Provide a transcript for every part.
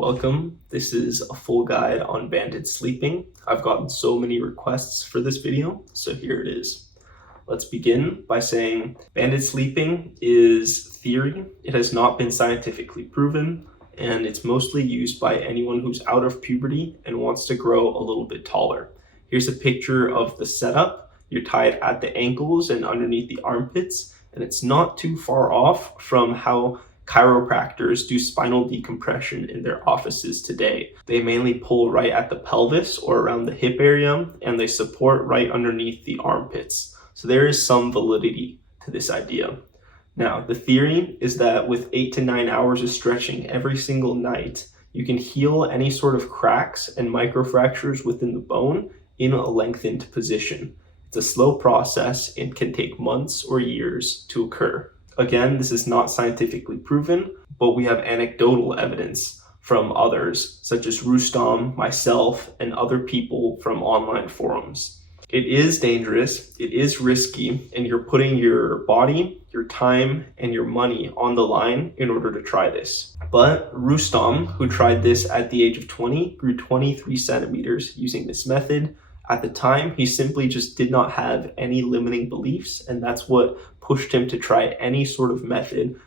welcome. This is a full guide on banded sleeping. I've gotten so many requests for this video, so here it is. Let's begin by saying banded sleeping is theory. It has not been scientifically proven, and it's mostly used by anyone who's out of puberty and wants to grow a little bit taller. Here's a picture of the setup. You're tied at the ankles and underneath the armpits, and it's not too far off from how chiropractors do spinal decompression in their offices today. They mainly pull right at the pelvis or around the hip area, and they support right underneath the armpits. So there is some validity to this idea. Now, the theory is that with 8 to 9 hours of stretching every single night, you can heal any sort of cracks and microfractures within the bone in a lengthened position. It's a slow process and can take months or years to occur. Again, this is not scientifically proven, but we have anecdotal evidence from others, such as Rustam, myself, and other people from online forums. It is dangerous, it is risky, and you're putting your body, your time, and your money on the line in order to try this. But Rustam, who tried this at the age of 20, grew 23 centimeters using this method. At the time, he simply just did not have any limiting beliefs, and that's what pushed him to try any sort of method,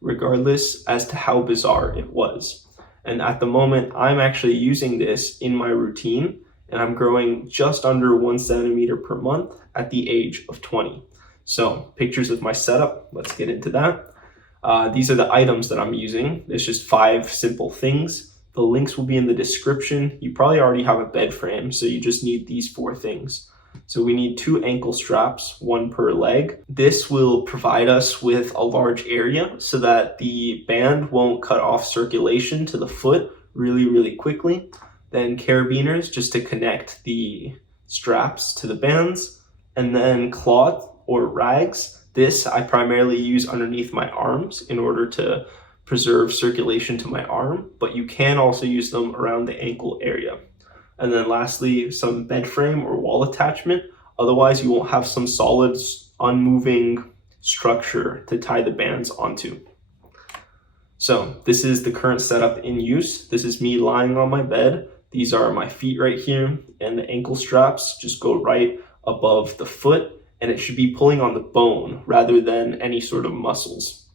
regardless as to how bizarre it was. And at the moment, I'm actually using this in my routine, and I'm growing just under 1 centimeter per month at the age of 20. So, pictures of my setup, let's get into that. These are the items that I'm using. There's just 5 simple things. The links will be in the description. You probably already have a bed frame, so you just need these 4 things. So we need 2 ankle straps, 1 per leg. This will provide us with a large area so that the band won't cut off circulation to the foot really quickly. Then carabiners just to connect the straps to the bands. And then cloth or rags. This I primarily use underneath my arms in order to preserve circulation to my arm, but you can also use them around the ankle area. And then lastly, some bed frame or wall attachment. Otherwise, you won't have some solid, unmoving structure to tie the bands onto. So this is the current setup in use. This is me lying on my bed. These are my feet right here, and the ankle straps just go right above the foot, and it should be pulling on the bone rather than any sort of muscles.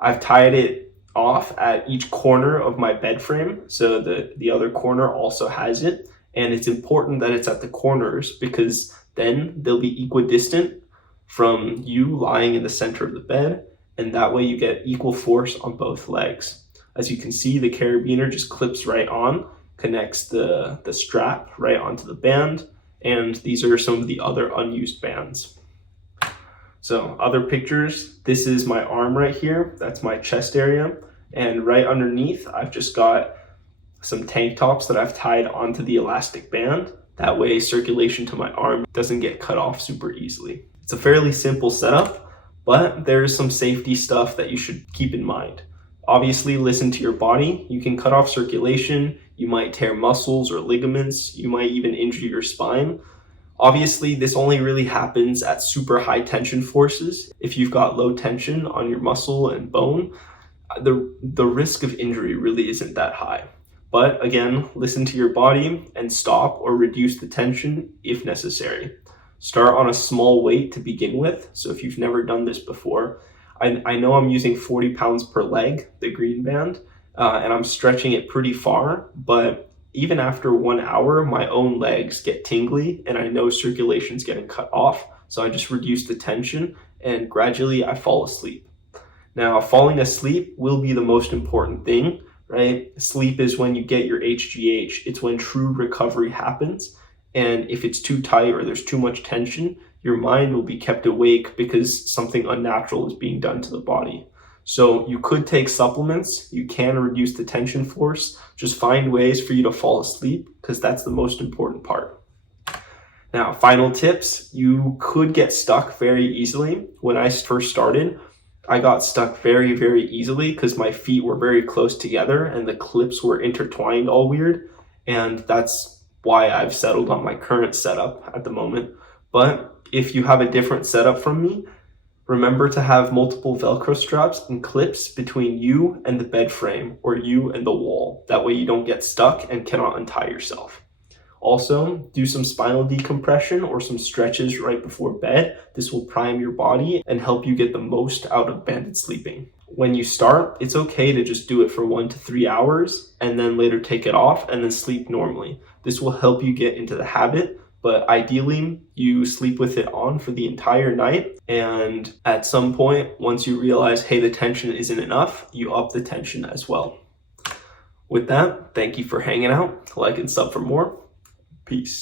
I've tied it off at each corner of my bed frame, so the other corner also has it, and it's important that it's at the corners because then they'll be equidistant from you lying in the center of the bed, and that way you get equal force on both legs. As you can see, the carabiner just clips right on, connects the strap right onto the band, and these are some of the other unused bands. So other pictures, this is my arm right here, that's my chest area, and right underneath I've just got some tank tops that I've tied onto the elastic band. That way circulation to my arm doesn't get cut off super easily. It's a fairly simple setup, but there's some safety stuff that you should keep in mind. Obviously, listen to your body. You can cut off circulation, you might tear muscles or ligaments, you might even injure your spine. Obviously, this only really happens at super high tension forces. If you've got low tension on your muscle and bone, the risk of injury really isn't that high. But again, listen to your body and stop or reduce the tension if necessary. Start on a small weight to begin with. So if you've never done this before, I know I'm using 40 pounds per leg, the green band, and I'm stretching it pretty far, but even after 1 hour, my own legs get tingly and I know circulation's getting cut off. So I just reduce the tension and gradually I fall asleep. Now, falling asleep will be the most important thing, right? Sleep is when you get your HGH. It's when true recovery happens. And if it's too tight or there's too much tension, your mind will be kept awake because something unnatural is being done to the body. So you could take supplements, you can reduce the tension force, just find ways for you to fall asleep because that's the most important part. Now, final tips, you could get stuck very easily. When I first started, I got stuck very easily because my feet were very close together and the clips were intertwined all weird. And that's why I've settled on my current setup at the moment. But if you have a different setup from me, Remember to have multiple Velcro straps and clips between you and the bed frame or you and the wall. That way you don't get stuck and cannot untie yourself. Also, do some spinal decompression or some stretches right before bed. This will prime your body and help you get the most out of banded sleeping. When you start, it's okay to just do it for 1 to 3 hours and then later take it off and then sleep normally. This will help you get into the habit, but ideally you sleep with it on for the entire night, and at some point, once you realize, hey, the tension isn't enough, you up the tension as well. With that, thank you for hanging out. Like and sub for more. Peace.